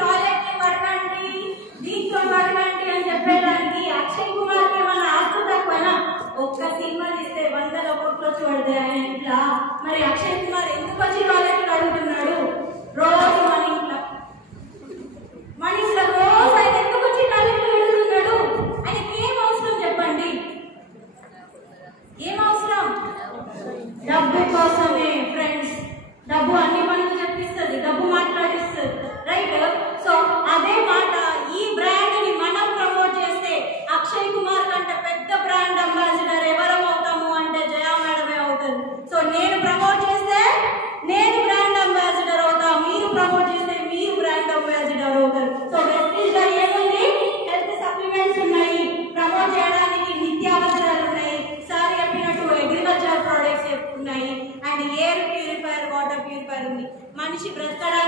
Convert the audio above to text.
Toilet ని పడకండి, దీంతో పడకండి అని చెప్పేదానికి అక్షయ్ కుమార్ కి మన ఆస్తు తక్కువనా? ఒక్క సినిమా తీస్తే 100 కోట్లు వచ్చి పడతాయి ఆయన ఇంట్లో. మరి అక్షయ్ కుమార్ ఎందుకు వచ్చి టాయిలెట్ అడుగుతున్నాడు? రోజు మన ఇంట్లో రోజు ఆయన ఎందుకు వచ్చి టాయిలెట్ అడుగుతున్నాడు? ఆయనకి ఏం అవసరం చెప్పండి? ఏం అవసరం? డబ్బు కోసమే ఫ్రెండ్స్. డబ్బు అన్ని పనులు చెప్పిస్తుంది, డబ్బు మాట్లాడిస్తుంది, రైట్? సో అదే మాట ఈ బ్రాండ్ ని మనం ప్రమోట్ చేస్తే అక్షయ్ కుమార్ కంటే పెద్ద బ్రాండ్ అంబాసిడర్ ఎవరు అవుతాము అంటే జయా మేడమే అవుతుంది. సో నేను ప్రమోట్ చేస్తే నేను బ్రాండ్ అంబాసిడర్ అవుతా, మీరు ప్రమోట్ చేస్తే మీరు బ్రాండ్ అంబాసిడర్ అవుతారు. సో వెస్టీజ్ లో ఏముంది? హెల్త్ సప్లిమెంట్స్ ఉన్నాయి, ప్రమోట్ చేయడానికి నిత్యావసరాలు ఉన్నాయి, సార్ చెప్పినట్టు అగ్రికల్చర్ ప్రొడక్ట్స్ ఉన్నాయి, and air purifier, water purifier ఉంది. మనిషి బ్రతకడానికి